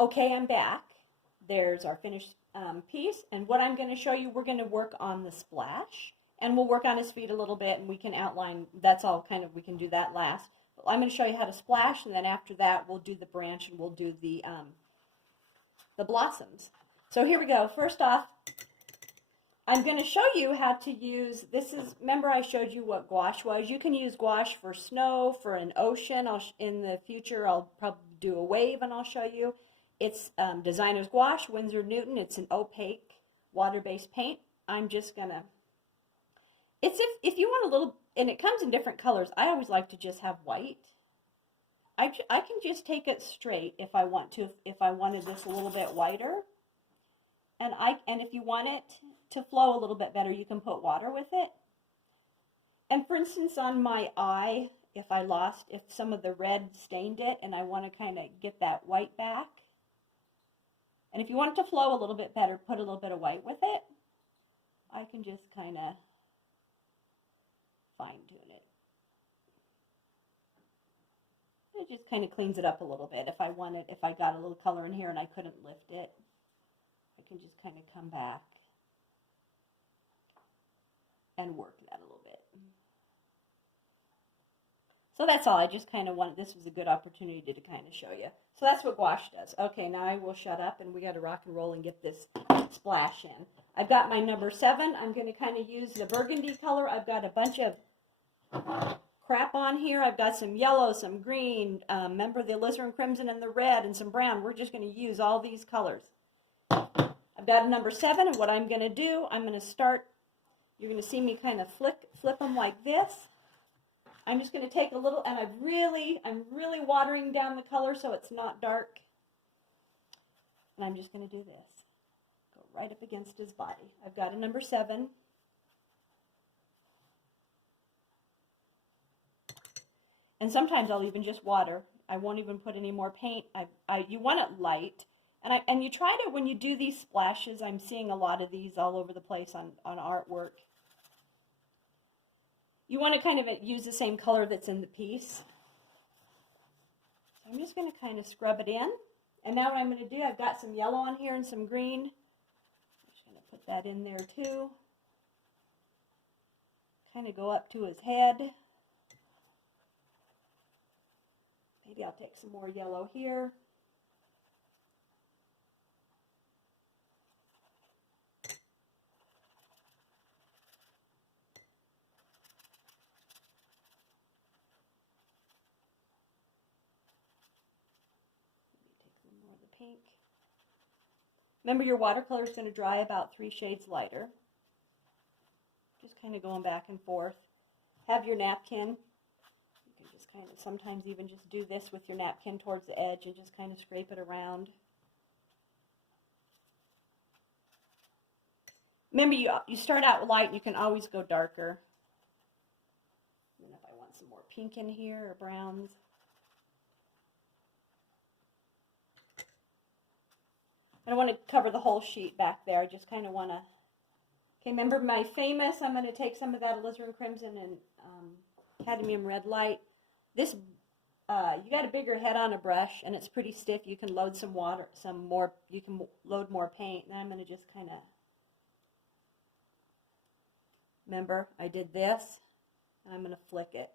Okay, I'm back. There's our finished piece, and what I'm going to show you, we're going to work on the splash, and we'll work on his feet a little bit, and we can outline, that's all kind of, we can do that last. But I'm going to show you how to splash, and then after that, we'll do the branch, and we'll do the blossoms. So here we go. First off, I'm going to show you how to use, this is, remember I showed you what gouache was? You can use gouache for snow, for an ocean. In the future, I'll probably do a wave, and I'll show you. It's Designer's Gouache, Winsor Newton. It's an opaque water-based paint. I'm just going to, it's if you want a little, and it comes in different colors. I always like to just have white. I can just take it straight if I want to, if I wanted this a little bit whiter. And if you want it to flow a little bit better, you can put water with it. And for instance, on my eye, if some of the red stained it and I want to kind of get that white back, and if you want it to flow a little bit better, put a little bit of white with it. I can just kind of fine tune it. It just kind of cleans it up a little bit. If I got a little color in here and I couldn't lift it, I can just kind of come back and work that a little bit. So that's all. I just kind of wanted, this was a good opportunity to kind of show you. So that's what gouache does. Okay, now I will shut up and we got to rock and roll and get this splash in. I've got my number 7. I'm going to kind of use the burgundy color. I've got a bunch of crap on here. I've got some yellow, some green, remember the alizarin crimson and the red and some brown. We're just going to use all these colors. I've got a number 7, and what I'm going to do, I'm going to start, you're going to see me kind of flip them like this. I'm just going to take a little, and I'm really watering down the color so it's not dark. And I'm just going to do this. Go right up against his body. I've got a number 7. And sometimes I'll even just water. I won't even put any more paint. You want it light. And you try to, when you do these splashes, I'm seeing a lot of these all over the place on artwork. You want to kind of use the same color that's in the piece. So I'm just going to kind of scrub it in. And now what I'm going to do, I've got some yellow on here and some green. I'm just going to put that in there too. Kind of go up to his head. Maybe I'll take some more yellow here. Pink. Remember, your watercolor is going to dry about 3 shades lighter. Just kind of going back and forth. Have your napkin. You can just kind of sometimes even just do this with your napkin towards the edge and just kind of scrape it around. Remember, you start out light and you can always go darker. And if I want some more pink in here or browns. I don't want to cover the whole sheet back there. I just kind of want to. Okay, remember my famous, I'm going to take some of that alizarin crimson and cadmium red light. This, you got a bigger head on a brush and it's pretty stiff. You can load some water, you can load more paint. And I'm going to just kind of, remember, I did this. And I'm going to flick it.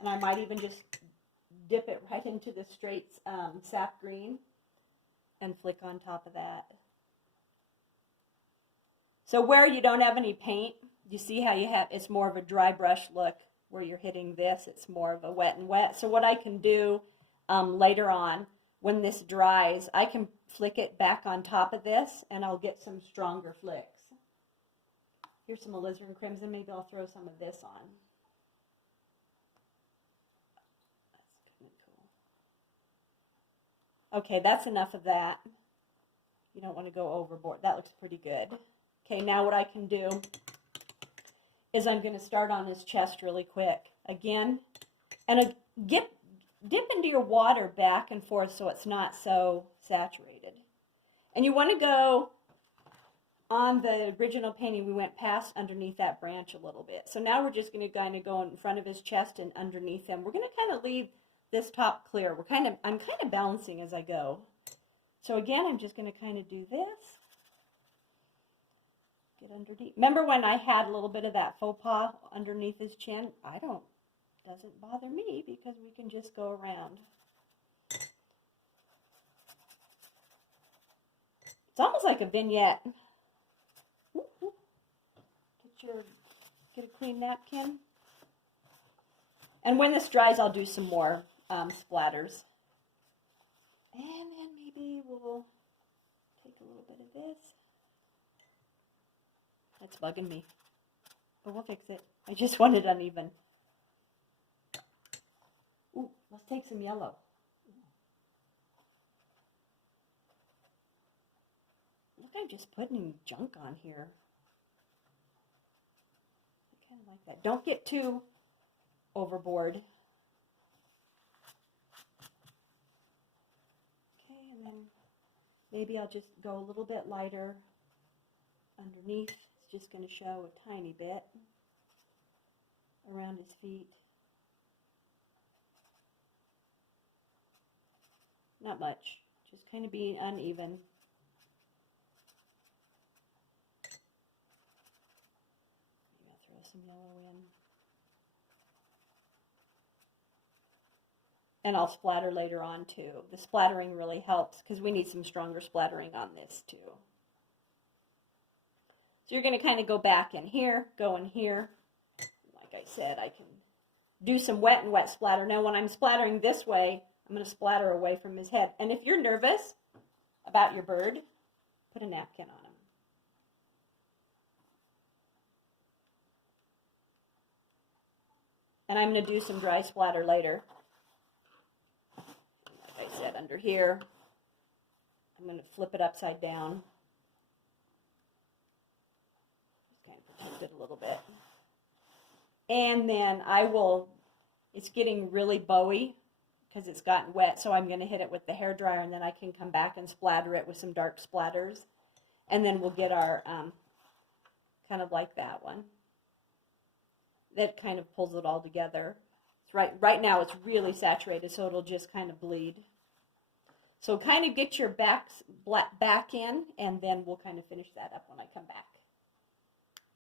And I might even just dip it right into the straight sap green and flick on top of that. So where you don't have any paint, you see how it's more of a dry brush look. Where you're hitting this, it's more of a wet and wet. So what I can do later on, when this dries, I can flick it back on top of this and I'll get some stronger flicks. Here's some alizarin crimson. Maybe I'll throw some of this on. Okay, that's enough of that. You don't want to go overboard. That looks pretty good. Okay, now what I can do is I'm going to start on his chest really quick. Again, and dip into your water back and forth so it's not so saturated. And you want to go on the original painting, we went past underneath that branch a little bit. So now we're just going to kind of go in front of his chest and underneath him. We're going to kind of leave this top clear. I'm kind of balancing as I go. So again, I'm just going to kind of do this. Get underneath. Remember when I had a little bit of that faux pas underneath his chin? Doesn't bother me because we can just go around. It's almost like a vignette. Get a clean napkin. And when this dries, I'll do some more splatters. And then maybe we'll take a little bit of this. That's bugging me. But we'll fix it. I just want it uneven. Ooh, let's take some yellow. Look, I'm just putting junk on here. I kind of like that. Don't get too overboard. Okay, and then maybe I'll just go a little bit lighter underneath. It's just going to show a tiny bit around his feet. Not much, just kind of being uneven. Maybe I'll throw some yellow in. And I'll splatter later on too. The splattering really helps because we need some stronger splattering on this too. So you're going to kind of go back in here, go in here. Like I said, I can do some wet and wet splatter. Now when I'm splattering this way, I'm going to splatter away from his head. And if you're nervous about your bird, put a napkin on him. And I'm going to do some dry splatter later. Like I said, under here, I'm going to flip it upside down. Just kind of protect it a little bit. And then it's getting really bowy because it's gotten wet, so I'm going to hit it with the hairdryer, and then I can come back and splatter it with some dark splatters. And then we'll get our, kind of like that one. That kind of pulls it all together. It's right now it's really saturated, so it'll just kind of bleed. So kind of get your back in, and then we'll kind of finish that up when I come back.